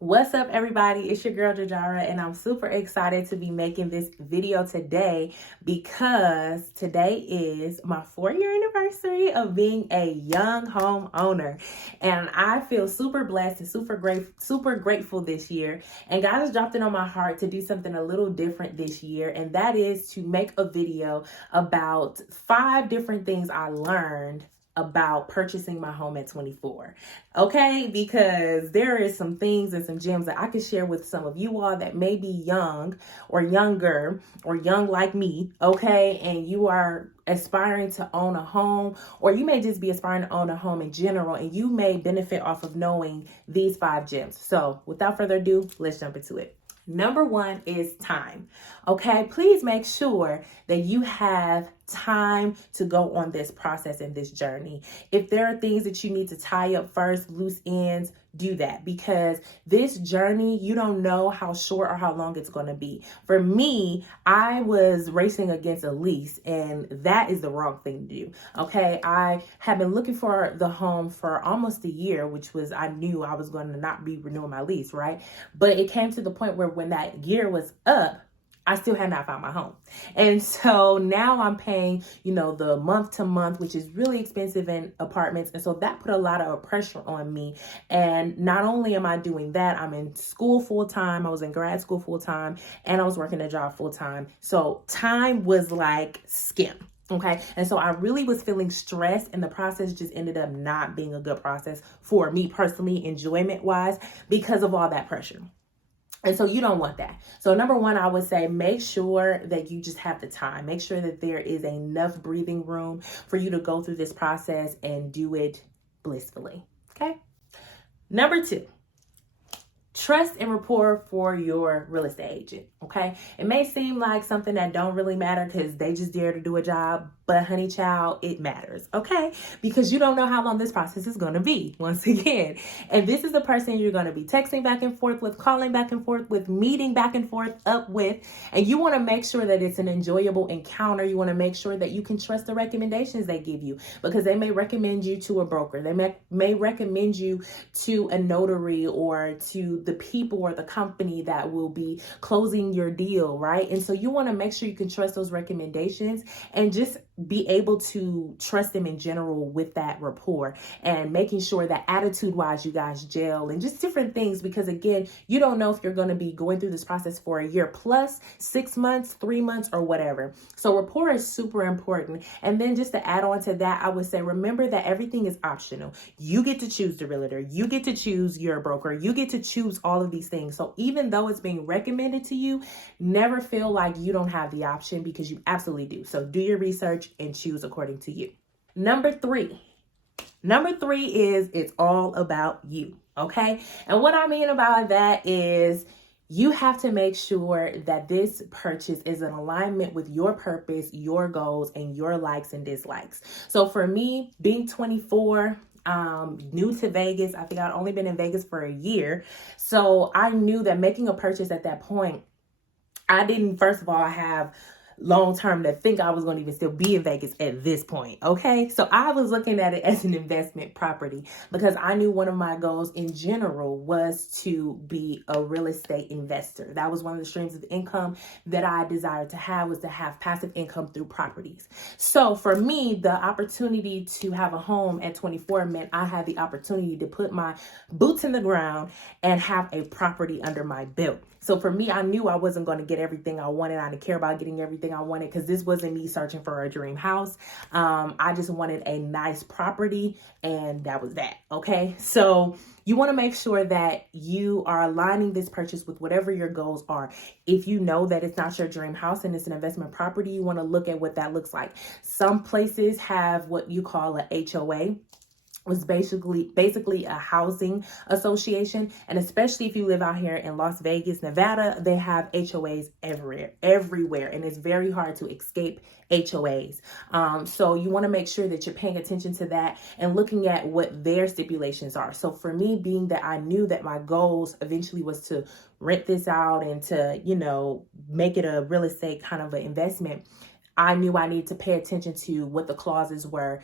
What's up, everybody? It's your girl Jajara, and I'm super excited to be making this video today because today is my 4-year anniversary of being a young homeowner, and I feel super blessed and super grateful this year. And God has dropped it on my heart to do something a little different this year, and that is to make a video about 5 different things I learned about purchasing my home at 24. Okay, because there is some things and some gems that I can share with some of you all that may be young or younger or young like me, okay, and you are aspiring to own a home, or you may just be aspiring to own a home in general, and you may benefit off of knowing these 5 gems. So without further ado, let's jump into it. Number 1 is time. Okay, please make sure that you have time to go on this process and this journey. If there are things that you need to tie up first, loose ends, do that, because this journey, you don't know how short or how long it's going to be. For me, I was racing against a lease, and that is the wrong thing to do. Okay, I have been looking for the home for almost a year, which was, I knew I was going to not be renewing my lease, right? But it came to the point where when that year was up, I still had not found my home. And so now I'm paying, the month to month, which is really expensive in apartments. And so that put a lot of pressure on me. And not only am I doing that, I'm in school full time. I was in grad school full time, and I was working a job full time. So time was like skim. Okay. And so I really was feeling stressed, and the process just ended up not being a good process for me personally, enjoyment wise, because of all that pressure. And so you don't want that. So number 1, I would say make sure that you just have the time. Make sure that there is enough breathing room for you to go through this process and do it blissfully. Okay. Number 2, trust and rapport for your real estate agent. Okay. It may seem like something that don't really matter because they just dare to do a job, but honey child, it matters. Okay. Because you don't know how long this process is going to be, once again. And this is the person you're going to be texting back and forth with, calling back and forth with, meeting back and forth up with. And you want to make sure that it's an enjoyable encounter. You want to make sure that you can trust the recommendations they give you, because they may recommend you to a broker. They may recommend you to a notary or to the people or the company that will be closing your deal, right? And so you want to make sure you can trust those recommendations and just be able to trust them in general with that rapport, and making sure that attitude wise you guys gel, and just different things, because again, you don't know if you're going to be going through this process for a year plus, 6 months, 3 months, or whatever. So rapport is super important. And then just to add on to that, I would say, remember that everything is optional. You get to choose the realtor, you get to choose your broker, you get to choose all of these things. So even though it's being recommended to you, never feel like you don't have the option, because you absolutely do. So do your research and choose according to you. Number three is it's all about you. Okay. And what I mean about that is you have to make sure that this purchase is in alignment with your purpose, your goals, and your likes and dislikes. So for me, being 24, new to Vegas, I think I'd only been in Vegas for a year. So I knew that making a purchase at that point, I didn't, first of all, have long term to think I was going to even still be in Vegas at this point. Okay. So I was looking at it as an investment property, because I knew one of my goals in general was to be a real estate investor. That was one of the streams of income that I desired to have, was to have passive income through properties. So for me, the opportunity to have a home at 24 meant I had the opportunity to put my boots in the ground and have a property under my belt. So for me, I knew I wasn't going to get everything I wanted. I didn't care about getting everything I wanted, because this wasn't me searching for a dream house. I just wanted a nice property, and that was that. Okay. So you want to make sure that you are aligning this purchase with whatever your goals are. If you know that it's not your dream house and it's an investment property, you want to look at what that looks like. Some places have what you call a HOA. Was basically a housing association. And especially if you live out here in Las Vegas, Nevada, they have HOAs everywhere. And it's very hard to escape HOAs. So you want to make sure that you're paying attention to that and looking at what their stipulations are. So for me, being that I knew that my goals eventually was to rent this out and to, make it a real estate kind of an investment, I knew I needed to pay attention to what the clauses were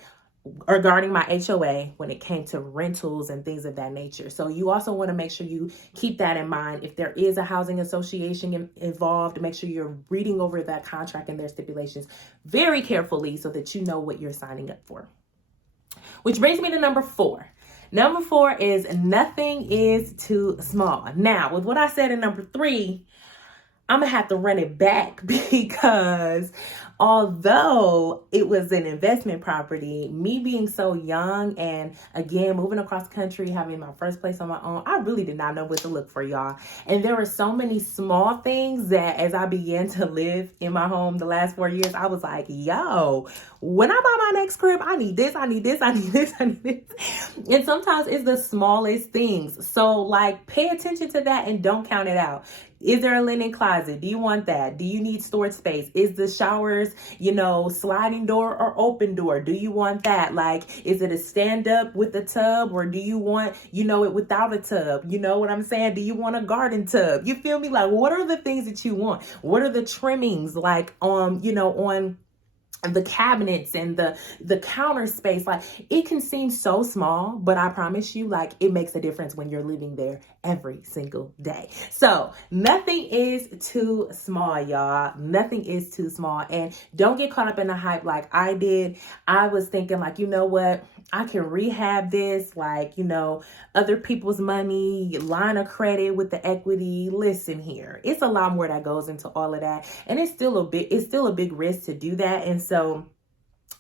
regarding my HOA when it came to rentals and things of that nature. So you also want to make sure you keep that in mind. If there is a housing association involved, make sure you're reading over that contract and their stipulations very carefully so that you know what you're signing up for. Which brings me to number 4. Number 4 is nothing is too small. Now, with what I said in number 3, I'm going to have to run it back because although it was an investment property, me being so young and again, moving across the country, having my first place on my own, I really did not know what to look for, y'all. And there were so many small things that as I began to live in my home the last 4 years, I was like, yo, when I buy my next crib, I need this, I need this, I need this, I need this. And sometimes it's the smallest things. So like pay attention to that and don't count it out. Is there a linen closet? Do you want that? Do you need storage space? Is the showers, sliding door or open door? Do you want that? Like, is it a stand up with a tub or do you want, it without a tub? You know what I'm saying? Do you want a garden tub? You feel me? Like, what are the things that you want? What are the trimmings like on the cabinets and the counter space? Like, it can seem so small, but I promise you, like, it makes a difference when you're living there every single day. So nothing is too small, y'all. Nothing is too small. And don't get caught up in the hype like I did. I was thinking like, you know what? I can rehab this, like, other people's money, line of credit with the equity. Listen here, it's a lot more that goes into all of that. And it's still a big risk to do that. And so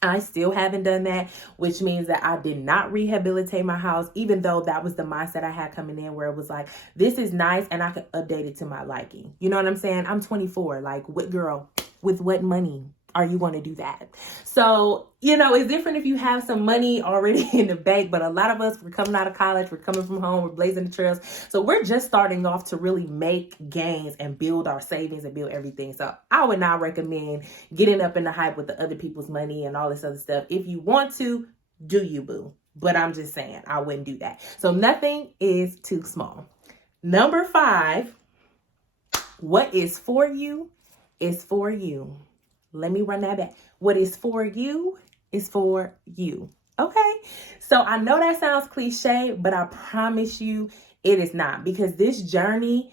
I still haven't done that, which means that I did not rehabilitate my house, even though that was the mindset I had coming in, where it was like, this is nice and I could update it to my liking. You know what I'm saying? I'm 24. Like, what girl with what money are you going to do that? So, it's different if you have some money already in the bank, but a lot of us, we're coming out of college, we're coming from home, we're blazing the trails. So we're just starting off to really make gains and build our savings and build everything. So I would not recommend getting up in the hype with the other people's money and all this other stuff. If you want to, do you, boo? But I'm just saying, I wouldn't do that. So nothing is too small. Number 5, what is for you is for you. Let me run that back. What is for you is for you. Okay? So I know that sounds cliche, but I promise you it is not, because this journey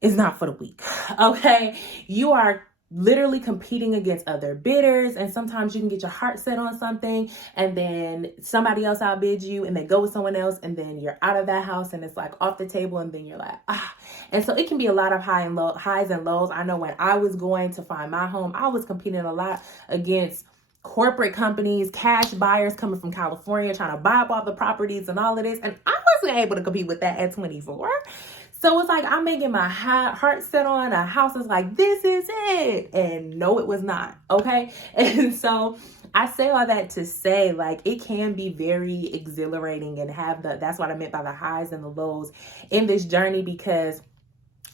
is not for the weak. Okay? You are literally competing against other bidders, and sometimes you can get your heart set on something and then somebody else outbids you and they go with someone else, and then you're out of that house and it's like off the table, and then you're like, and so it can be a lot of highs and lows. I know when I was going to find my home, I was competing a lot against corporate companies, cash buyers coming from California trying to buy up all the properties and all of this, and I wasn't able to compete with that at 24. So it's like I'm making my heart set on a house that's like, this is it. And no, it was not. Okay. And so I say all that to say, like, it can be very exhilarating and that's what I meant by the highs and the lows in this journey, because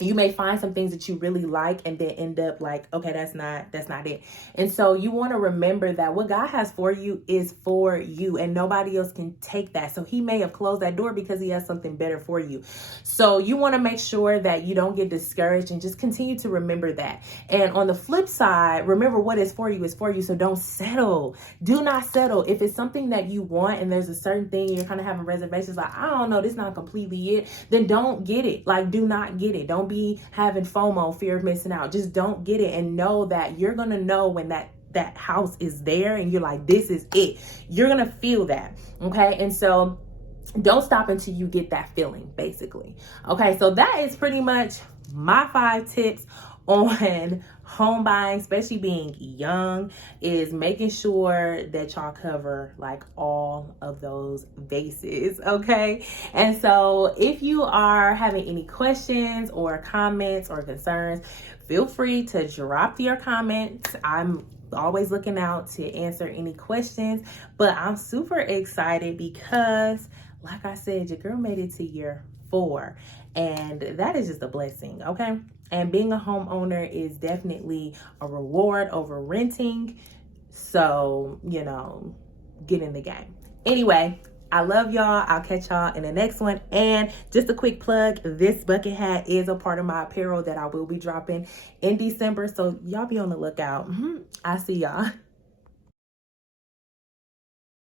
you may find some things that you really like and then end up like, okay, that's not it. And so you want to remember that what God has for you is for you, and nobody else can take that. So he may have closed that door because he has something better for you. So you want to make sure that you don't get discouraged, and just continue to remember that. And on the flip side, remember what is for you is for you. So don't settle. Do not settle. If it's something that you want and there's a certain thing you're kind of having reservations, like, I don't know, this is not completely it, then don't get it. Like, do not get it. Don't be having FOMO, fear of missing out. Just don't get it, and know that you're going to know when that house is there and you're like, this is it. You're going to feel that. Okay. And so don't stop until you get that feeling, basically. Okay. So that is pretty much my 5 tips on home buying, especially being young, is making sure that y'all cover like all of those bases. Okay. And so if you are having any questions or comments or concerns, feel free to drop your comments. I'm always looking out to answer any questions, but I'm super excited because, like I said, your girl made it to year 4, and that is just a blessing. Okay. And being a homeowner is definitely a reward over renting. So, get in the game. Anyway, I love y'all. I'll catch y'all in the next one. And just a quick plug, this bucket hat is a part of my apparel that I will be dropping in December. So y'all be on the lookout. I'll see y'all.